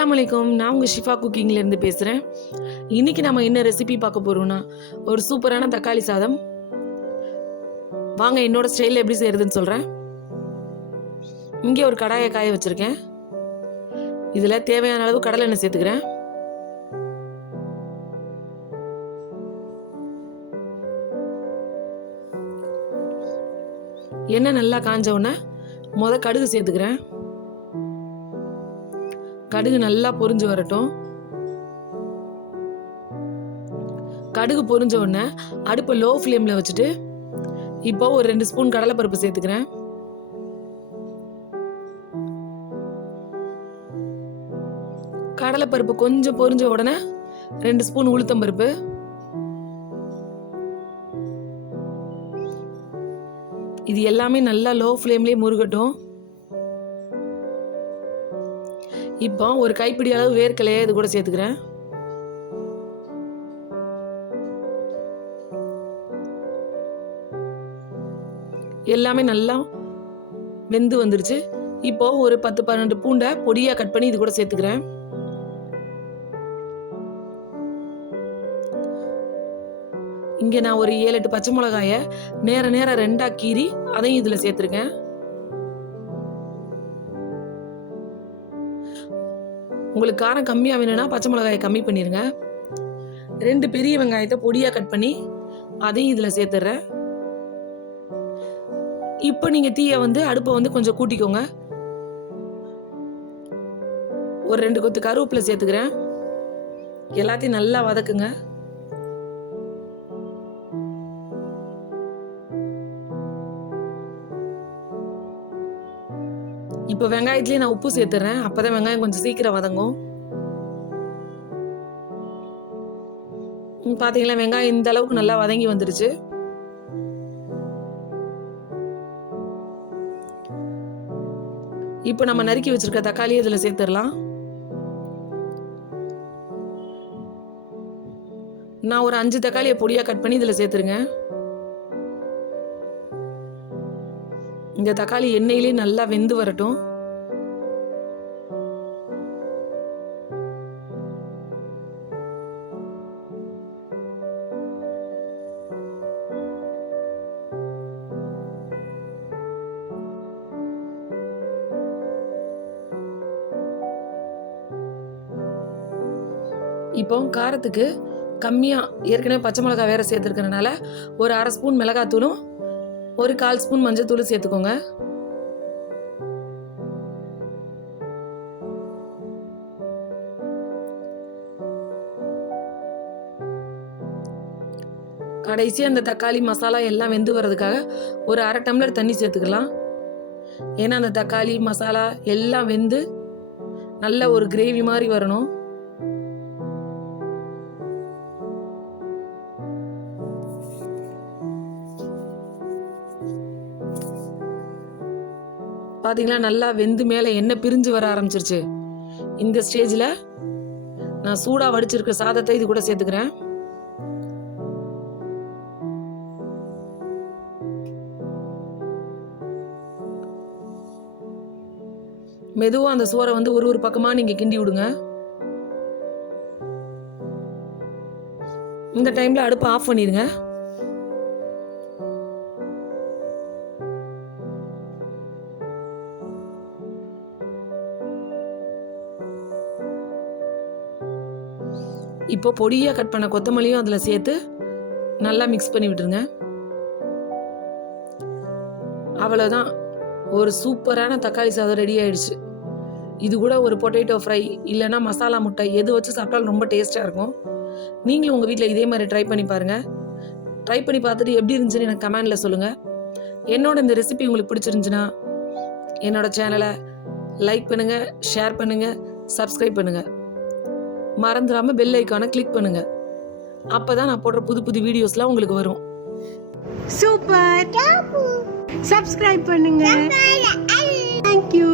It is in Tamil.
அஸ்ஸலாமு அலைக்கும். நான் உங்கள் ஷிஃபா குக்கிங்லேருந்து பேசுகிறேன். இன்றைக்கி நம்ம என்ன ரெசிபி பார்க்க போகிறோம்னா, ஒரு சூப்பரான தக்காளி சாதம். வாங்க என்னோடய ஸ்டைலில் எப்படி செய்கிறதுன்னு சொல்கிறேன். இங்கே ஒரு கடாயை காய வச்சுருக்கேன். இதில் தேவையான அளவு கடலை எண்ணெய் சேர்த்துக்கிறேன். எண்ணெய் நல்லா காஞ்ச உடனே கடுகு சேர்த்துக்கிறேன். கடுகு நல்லா பொரிஞ்சு வரட்டும். கடுகு பொரிஞ்ச உடனே அடுப்பை லோ ஃப்ளேமில் வச்சுட்டு இப்போ ஒரு 2 ஸ்பூன் கடலைப்பருப்பு சேர்த்துக்கிறேன். கடலைப்பருப்பு கொஞ்சம் பொரிஞ்ச உடனே 2 ஸ்பூன் உளுத்தம்பருப்பு, இது எல்லாமே நல்லா லோ ஃப்ளேம்லேயே முருகட்டும். இப்போ ஒரு கைப்பிடி அளவு வேர்க்கலையை இது கூட சேர்த்துக்கிறேன். எல்லாமே நல்லா வெந்து வந்துருச்சு. இப்போ ஒரு 10-12 பூண்டை பொடியாக கட் பண்ணி இது கூட சேர்த்துக்கிறேன். இங்கே நான் ஒரு 7-8 பச்சை மிளகாயை நேர 2ஆக கீறி அதையும் இதில் சேர்த்துருக்கேன். உங்களுக்கு காரம் கம்மியாக வேணும்னா பச்சை மிளகாயை கம்மி பண்ணிடுங்க. 2 பெரிய வெங்காயத்தை பொடியாக கட் பண்ணி அதையும் இதில் சேர்த்துடுறேன். இப்போ நீங்கள் தீயை அடுப்பை கொஞ்சம் கூட்டிக்கோங்க. ஒரு 2 கொத்து கருவேப்பிலை சேர்த்துக்கிறேன். எல்லாத்தையும் நல்லா வதக்குங்க. இப்போ வெங்காயத்துலேயே நான் உப்பு சேர்த்துறேன். அப்போதான் வெங்காயம் கொஞ்சம் சீக்கிரம் வதங்கும். பார்த்தீங்களா, வெங்காயம் இந்த அளவுக்கு நல்லா வதங்கி வந்துருச்சு. இப்போ நம்ம நறுக்கி வச்சிருக்க தக்காளியை இதில் சேர்த்துடலாம். நான் ஒரு 5 தக்காளியை பொடியாக கட் பண்ணி இதில் சேர்த்துருங்க. இந்த தக்காளி எண்ணெயிலே நல்லா வெந்து வரட்டும். இப்போ காரத்துக்கு கம்மியாக ஏற்கனவே பச்சை மிளகா வேற சேர்த்துருக்கறனால ஒரு 1/2 ஸ்பூன் மிளகாத்தூளும் ஒரு 1/4 ஸ்பூன் மஞ்சள் சேர்த்துக்கோங்க. கடைசியாக அந்த தக்காளி மசாலா எல்லாம் வெந்து வர்றதுக்காக ஒரு 1/2 டம்ளர் தண்ணி சேர்த்துக்கலாம். ஏன்னா அந்த தக்காளி மசாலா எல்லாம் வெந்து நல்ல ஒரு கிரேவி மாதிரி வரணும். பார்த்தீங்களா, நல்லா வெந்து மேலே எண்ணெய் பிரிஞ்சு வர ஆரம்பிச்சிருச்சு. இந்த ஸ்டேஜில் நான் சூடாக வடிச்சிருக்க சாதத்தை இது கூட சேர்த்துக்கிறேன். மெதுவாக அந்த சோறை ஒரு பக்கமாக நீங்கள் கிண்டி விடுங்க. இந்த டைமில் அடுப்பை ஆஃப் பண்ணிடுங்க. இப்போ பொடியாக கட் பண்ண கொத்தமல்லியும் அதில் சேர்த்து நல்லா மிக்ஸ் பண்ணி விட்டுருங்க. அவ்வளோதான், ஒரு சூப்பரான தக்காளி சாதம் ரெடி ஆயிடுச்சு. இது கூட ஒரு பொட்டேட்டோ ஃப்ரை இல்லைன்னா மசாலா முட்டை எது வச்சு சாப்பிட்டாலும் ரொம்ப டேஸ்ட்டாக இருக்கும். நீங்களும் உங்கள் வீட்டில் இதே மாதிரி ட்ரை பண்ணி பாருங்கள். ட்ரை பண்ணி பார்த்துட்டு எப்படி இருந்துச்சுன்னு எனக்கு கமெண்டில் சொல்லுங்கள். என்னோட இந்த ரெசிபி உங்களுக்கு பிடிச்சிருந்துச்சுன்னா என்னோடய சேனலை லைக் பண்ணுங்கள், ஷேர் பண்ணுங்கள், சப்ஸ்கிரைப் பண்ணுங்கள். மறந்துடாமல் பெல் ஐக்கானை கிளிக் பண்ணுங்கள். அப்போ தான் நான் போடுற புது வீடியோஸ்லாம் உங்களுக்கு வரும். சூப்பர், சப்ஸ்கிரைப் பண்ணுங்க. தேங்க்யூ.